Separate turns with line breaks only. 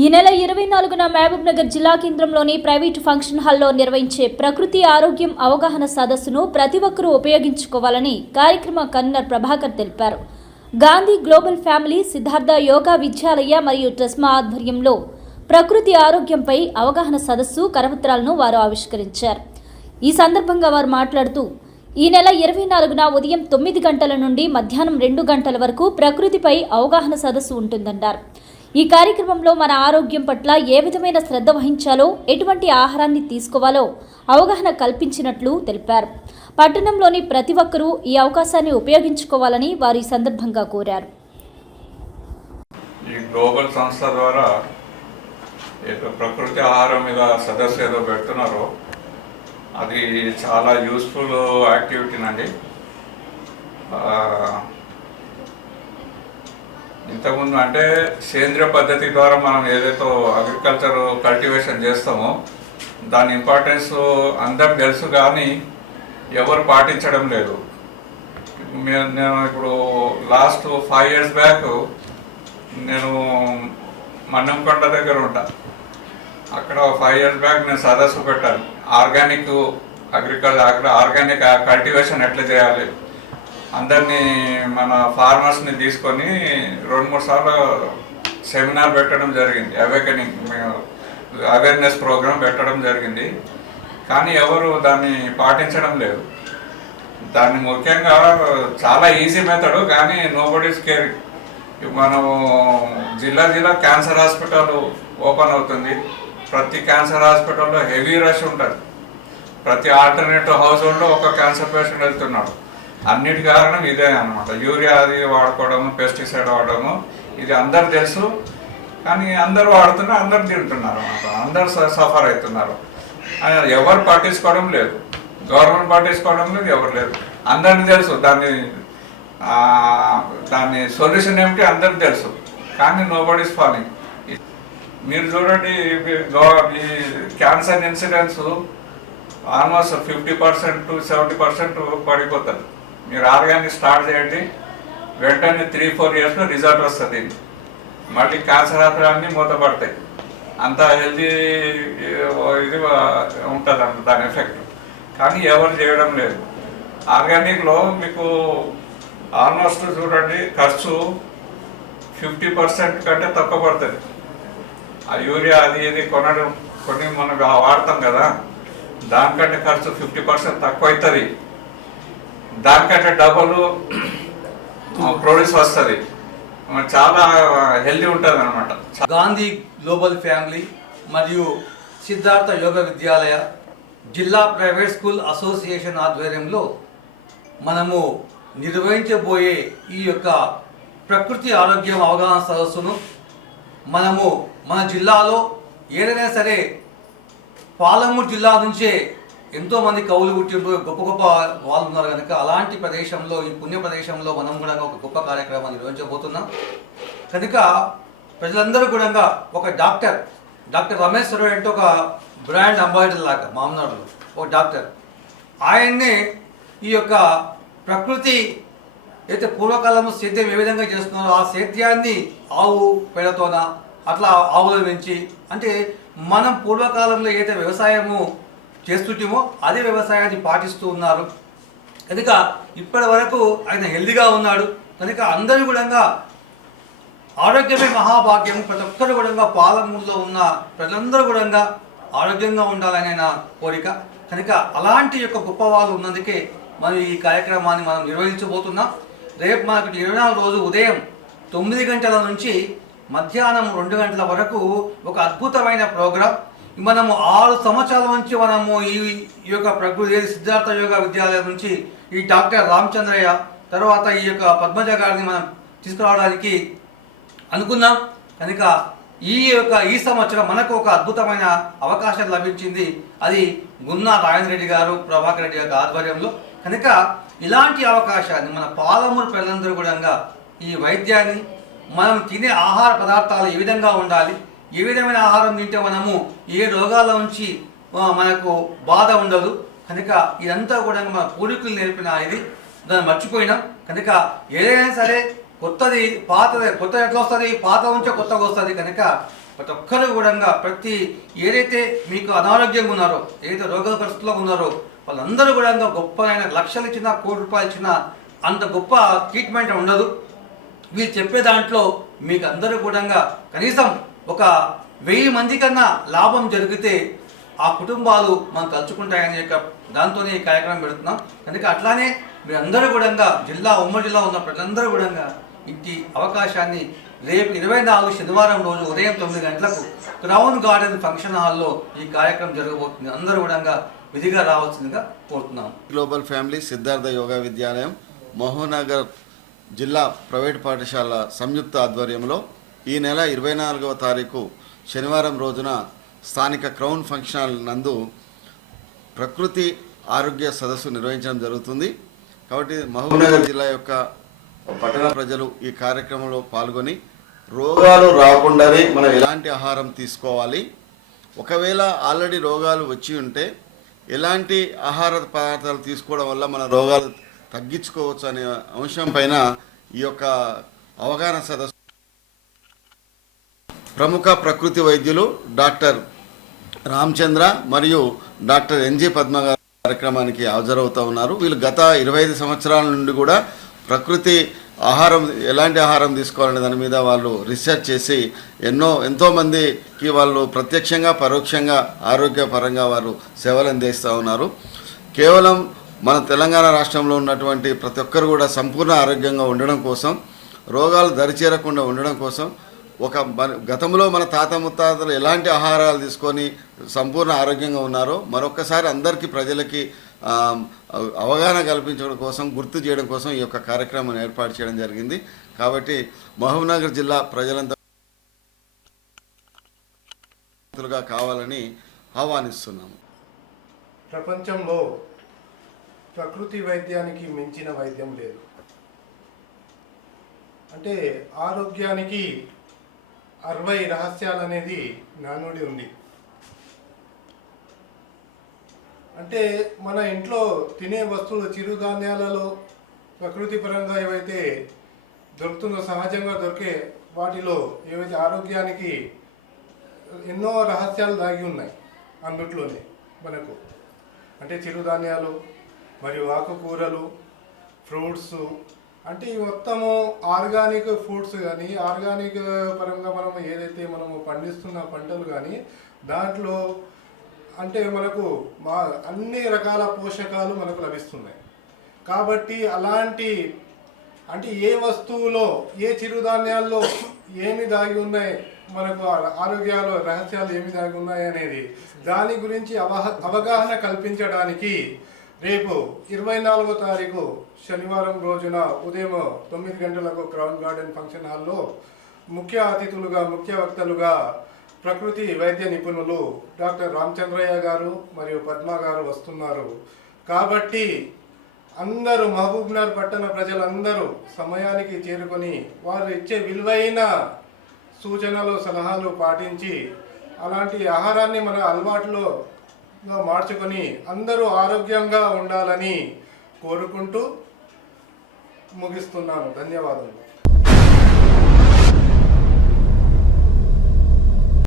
ఈ నెల ఇరవై నాలుగున మహబూబ్ నగర్ జిల్లా కేంద్రంలోని ప్రైవేటు ఫంక్షన్ హాల్లో నిర్వహించే ప్రకృతి ఆరోగ్యం అవగాహన సదస్సును ప్రతి ఒక్కరూ ఉపయోగించుకోవాలని కార్యక్రమ కన్వీనర్ ప్రభాకర్ తెలిపారు. గాంధీ గ్లోబల్ ఫ్యామిలీ సిద్ధార్థ యోగా విద్యాలయ మరియు ట్రస్మా ఆధ్వర్యంలో ప్రకృతి ఆరోగ్యంపై అవగాహన సదస్సు కరపత్రాలను వారు ఆవిష్కరించారు. ఈ సందర్భంగా వారు మాట్లాడుతూ ఈ నెల ఇరవై నాలుగున ఉదయం తొమ్మిది గంటల నుండి మధ్యాహ్నం రెండు గంటల వరకు ప్రకృతిపై అవగాహన సదస్సు ఉంటుందన్నారు. ఈ కార్యక్రమంలో మన ఆరోగ్యం పట్ల ఏ విధమైన శ్రద్ధ వహించాలో ఎటువంటి ఆహారాన్ని తీసుకోవాలో అవగాహన కల్పించినట్లు తెలిపారు. పట్టణంలోని ప్రతి ఒక్కరూ ఈ అవకాశాన్ని ఉపయోగించుకోవాలని వారు ఈ సందర్భంగా కోరారు.
ఈ గ్లోబల్ సంస్థ ద్వారా ప్రకృతి ఆహారం మీద సదస్సు ఏదో పెడుతున్నారో అది చాలా యూస్ఫుల్ యాక్టివిటీనండి. ఇంతకుముందు అంటే సేంద్రియ పద్ధతి ద్వారా మనం ఏదైతే అగ్రికల్చర్ కల్టివేషన్ చేస్తామో దాని ఇంపార్టెన్స్ అందరికి తెలుసు కానీ ఎవరు పాటించడం లేదు. నేను ఇప్పుడు లాస్ట్ ఫైవ్ ఇయర్స్ బ్యాక్ నేను మన్నంకొండ దగ్గర ఉంటా. అక్కడ ఫైవ్ ఇయర్స్ బ్యాక్ నేను సదస్సు పెట్టాను. ఆర్గానిక్ అగ్రికల్చర్ అక్కడ ఆర్గానిక్ కల్టివేషన్ ఎట్లా చేయాలి? అందరినీ మన ఫార్మర్స్ని తీసుకొని రెండు మూడు సార్లు సెమినార్ పెట్టడం జరిగింది. అవేకనింగ్ అవేర్నెస్ ప్రోగ్రామ్ పెట్టడం జరిగింది. కానీ ఎవరు దాన్ని పాటించడం లేదు. దాన్ని ముఖ్యంగా చాలా ఈజీ మెథడ్ కానీ నోబడీస్ కేర్ మనము జిల్లా జిల్లా క్యాన్సర్ హాస్పిటల్ ఓపెన్ అవుతుంది. ప్రతి క్యాన్సర్ హాస్పిటల్లో హెవీ రష్ ఉంటుంది. ప్రతి ఆల్టర్నేటివ్ హౌస్ హోల్డ్లో ఒక క్యాన్సర్ పేషెంట్ వెళ్తున్నాడు. అన్నిటి కారణం ఇదే అనమాట యూరియా అది వాడుకోవడము పెస్టిసైడ్ వాడడము ఇది అందరు తెలుసు. కానీ అందరు వాడుతున్నారు అందరు తింటున్నారు అనమాట అందరు సఫర్ అవుతున్నారు ఎవరు పట్టించుకోవడం లేదు. గవర్నమెంట్ పట్టించుకోవడం లేదు ఎవరు లేదు. అందరిని తెలుసు. దాన్ని దాన్ని దాని సొల్యూషన్ ఏమిటి అందరికి తెలుసు. కానీ నో బడీస్ ఫాలోయింగ్ మీరు చూడండి ఈ cancer incidence almost fifty percent to seventy percent పడిపోతుంది మీరు ఆర్గానిక్ స్టార్ట్ చేయండి. వెంటనే త్రీ ఫోర్ ఇయర్స్లో రిజల్ట్ వస్తుంది. మళ్ళీ క్యాన్సర్ అన్నీ మూతపడతాయి. అంత హెల్తీ ఇది ఉంటుంది అంట దాని ఎఫెక్ట్ కానీ ఎవరు చేయడం లేదు. ఆర్గానిక్లో మీకు ఆల్మోస్ట్ చూడండి ఖర్చు ఫిఫ్టీ పర్సెంట్ కంటే తక్కువ పడుతుంది. ఆ యూరియా అది ఇది కొనడం కొని మనం వాడతాం కదా దానికంటే ఖర్చు ఫిఫ్టీ పర్సెంట్ తక్కువ అవుతుంది దానికంటే డబల్ ప్రొడ్యూస్ వస్తుంది. చాలా హెల్దీ ఉంటుంది అనమాట
గాంధీ గ్లోబల్ ఫ్యామిలీ మరియు సిద్ధార్థ యోగ విద్యాలయ జిల్లా ప్రైవేట్ స్కూల్ అసోసియేషన్ ఆధ్వర్యంలో మనము నిర్వహించబోయే ఈ యొక్క ప్రకృతి ఆరోగ్యం అవగాహన సదస్సును మనము మన జిల్లాలో ఏదైనా సరే పాలమూరు జిల్లా నుంచే ఎంతో మంది కవులు పుట్టిండ్రు గొప్ప గొప్ప వాళ్ళు ఉన్నారు కనుక అలాంటి ప్రదేశంలో ఈ పుణ్య ప్రదేశంలో మనం కూడా ఒక గొప్ప కార్యక్రమాన్ని నిర్వహించబోతున్నాం. కనుక ప్రజలందరూ కూడా ఒక డాక్టర్ డాక్టర్ రమేష్ సర్వే అంటే ఒక బ్రాండ్ అంబాసిడర్ లాగా మామనాడులో ఒక డాక్టర్. ఆయన్నే ఈ యొక్క ప్రకృతి అయితే పూర్వకాలము సేద్యం ఏ విధంగా చేస్తున్నారో ఆ సేద్యాన్ని ఆవు పేడతోన అట్లా ఆవులు పెంచి అంటే మనం పూర్వకాలంలో ఏదైతే వ్యవసాయము చేస్తుంటేమో అదే వ్యవసాయాన్ని పాటిస్తూ ఉన్నారు. కనుక ఇప్పటి వరకు ఆయన హెల్దీగా ఉన్నాడు. కనుక అందరూ కూడా ఆరోగ్యమే మహాభాగ్యం. ప్రతి ఒక్కరు కూడా పాలమూరులో ఉన్న ప్రజలందరూ కూడా ఆరోగ్యంగా ఉండాలనే నా కోరిక. కనుక అలాంటి యొక్క గొప్ప వాళ్ళు ఉన్నందుకే మనం ఈ కార్యక్రమాన్ని మనం నిర్వహించబోతున్నాం. రేపు మనకు ఇరవై నాలుగు రోజు ఉదయం తొమ్మిది గంటల నుంచి మధ్యాహ్నం రెండు గంటల వరకు ఒక అద్భుతమైన ప్రోగ్రాం. మనము ఆరు సంవత్సరాల నుంచి మనము ఈ ఈ యొక్క ప్రకృతి సిద్ధార్థ యోగా విద్యాలయం నుంచి ఈ డాక్టర్ రామచంద్రయ్య తర్వాత ఈ యొక్క పద్మజ గారిని మనం తీసుకురావడానికి అనుకున్నాం. కనుక ఈ యొక్క ఈ సంవత్సరం మనకు ఒక అద్భుతమైన అవకాశం లభించింది. అది గున్నా రాజేంద్ర రెడ్డి గారు ప్రభాకర్ రెడ్డి గారి ఆధ్వర్యంలో. కనుక ఇలాంటి అవకాశాన్ని మన పాలమూరు ప్రజలందరూ కూడా ఈ వైద్యాన్ని మనం తినే ఆహార పదార్థాలు ఏ విధంగా ఉండాలి ఏ విధమైన ఆహారం తింటే మనము ఏ రోగాల నుంచి మనకు బాధ ఉండదు. కనుక ఇదంతా కూడా మన పూర్వీకులు నేర్పిన ఇది. దాన్ని మర్చిపోయినాం. కనుక ఏదైనా సరే కొత్తది పాతది కొత్త ఎట్లా వస్తుంది? పాత ఉంచే కొత్తగా వస్తుంది. కనుక ప్రతి ఒక్కరు కూడా ప్రతి ఏదైతే మీకు అనారోగ్యంగా ఉన్నారో ఏదైతే రోగ పరిస్థితుల్లో ఉన్నారో వాళ్ళందరూ కూడా గొప్ప లక్షలు ఇచ్చినా కోటి రూపాయలు ఇచ్చినా అంత గొప్ప ట్రీట్మెంట్ ఉండదు. వీళ్ళు చెప్పే దాంట్లో మీకు అందరూ కూడా కనీసం ఒక వెయ్యి మంది కన్నా లాభం జరిగితే ఆ కుటుంబాలు మనం తలుచుకుంటాయని యొక్క దాంతోనే ఈ కార్యక్రమం పెడుతున్నాం. కనుక అట్లానే మీరు అందరూ కూడా జిల్లా ఉమ్మడి జిల్లా ఉన్న ప్రజలందరూ కూడా ఇంటి అవకాశాన్ని రేపు ఇరవై నాలుగు శనివారం రోజు ఉదయం తొమ్మిది గంటలకు క్రౌన్ గార్డెన్ ఫంక్షన్ హాల్లో ఈ కార్యక్రమం జరగబోతుంది. అందరూ కూడా విధిగా రావాల్సిందిగా కోరుతున్నాం.
గ్లోబల్ ఫ్యామిలీ సిద్ధార్థ యోగా విద్యాలయం మహోనగర్ జిల్లా ప్రైవేట్ పాఠశాల సంయుక్త ఆధ్వర్యంలో ఈ నెల ఇరవై నాలుగవ తారీఖు శనివారం రోజున స్థానిక క్రౌన్ ఫంక్షన్ హాల్ నందు ప్రకృతి ఆరోగ్య సదస్సు నిర్వహించడం జరుగుతుంది. కాబట్టి మహబూబ్నగర్ జిల్లా యొక్క పట్టణ ప్రజలు ఈ కార్యక్రమంలో పాల్గొని రోగాలు రాకుండానే మనం ఎలాంటి ఆహారం తీసుకోవాలి. ఒకవేళ ఆల్రెడీ రోగాలు వచ్చి ఉంటే ఎలాంటి ఆహార పదార్థాలు తీసుకోవడం వల్ల మన రోగాలు తగ్గించుకోవచ్చు అనే అంశం పైన ఈ యొక్క అవగాహన సదస్సు ప్రముఖ ప్రకృతి వైద్యులు డాక్టర్ రామచంద్ర మరియు డాక్టర్ ఎన్జి పద్మగారు కార్యక్రమానికి హాజరవుతూ ఉన్నారు. వీళ్ళు గత ఇరవై ఐదు సంవత్సరాల నుండి కూడా ప్రకృతి ఆహారం ఎలాంటి ఆహారం తీసుకోవాలనే దాని మీద వాళ్ళు రీసెర్చ్ చేసి ఎన్నో ఎంతోమందికి వాళ్ళు ప్రత్యక్షంగా పరోక్షంగా ఆరోగ్యపరంగా వారు సేవలు అందిస్తూ ఉన్నారు. కేవలం మన తెలంగాణ రాష్ట్రంలో ఉన్నటువంటి ప్రతి ఒక్కరు కూడా సంపూర్ణ ఆరోగ్యంగా ఉండడం కోసం రోగాలు దరిచేరకుండా ఉండడం కోసం ఒక గతంలో మన తాత ముత్తాతలు ఎలాంటి ఆహారాలు తీసుకొని సంపూర్ణ ఆరోగ్యంగా ఉన్నారో మరొకసారి అందరికీ ప్రజలకి అవగాహన కల్పించడం కోసం గుర్తు చేయడం కోసం ఈ యొక్క కార్యక్రమం ఏర్పాటు చేయడం జరిగింది. కాబట్టి మహబూబ్నగర్ జిల్లా ప్రజలంతా కావాలని ఆహ్వానిస్తున్నాము.
ప్రపంచంలో ప్రకృతి వైద్యానికి మించిన వైద్యం లేదు. అంటే ఆరోగ్యానికి అరవై రహస్యాలు అనేది నానుడి ఉంది. అంటే మన ఇంట్లో తినే వస్తువులు చిరుధాన్యాలలో ప్రకృతి పరంగా ఏవైతే దొరుకుతుందో సహజంగా దొరికే వాటిలో ఏవైతే ఆరోగ్యానికి ఎన్నో రహస్యాలు దాగి ఉన్నాయి అందుట్లోనే మనకు. అంటే చిరుధాన్యాలు మరియు ఆకుకూరలు ఫ్రూట్స్ అంటే ఈ మొత్తము ఆర్గానిక్ ఫుడ్స్ కానీ ఆర్గానిక్ పరంగా మనం ఏదైతే మనము పండిస్తున్న పంటలు కానీ దాంట్లో అంటే మనకు మా అన్ని రకాల పోషకాలు మనకు లభిస్తున్నాయి. కాబట్టి అలాంటి అంటే ఏ వస్తువులో ఏ చిరుధాన్యాల్లో ఏమి దాగి ఉన్నాయి మనకు ఆరోగ్యాలు రహస్యాలు ఏమి దాగి ఉన్నాయి అనేది దాని గురించి అవహ అవగాహన కల్పించడానికి రేపు ఇరవై నాలుగో తారీఖు శనివారం రోజున ఉదయం తొమ్మిది గంటలకు క్రౌన్ గార్డెన్ ఫంక్షన్ హాల్లో ముఖ్య అతిథులుగా ముఖ్య వక్తలుగా ప్రకృతి వైద్య నిపుణులు డాక్టర్ రామచంద్రయ్య గారు మరియు పద్మ గారు వస్తున్నారు. కాబట్టి అందరూ మహబూబ్నగర్ పట్టణ ప్రజలందరూ సమయానికి చేరుకొని వారు ఇచ్చే విలువైన సూచనలు సలహాలు పాటించి అలాంటి ఆహారాన్ని మన అలవాటులో మార్చుకొని అందరూ ఆరోగ్యంగా ఉండాలని కోరుకుంటూ ముగిస్తున్నాను. ధన్యవాదాలు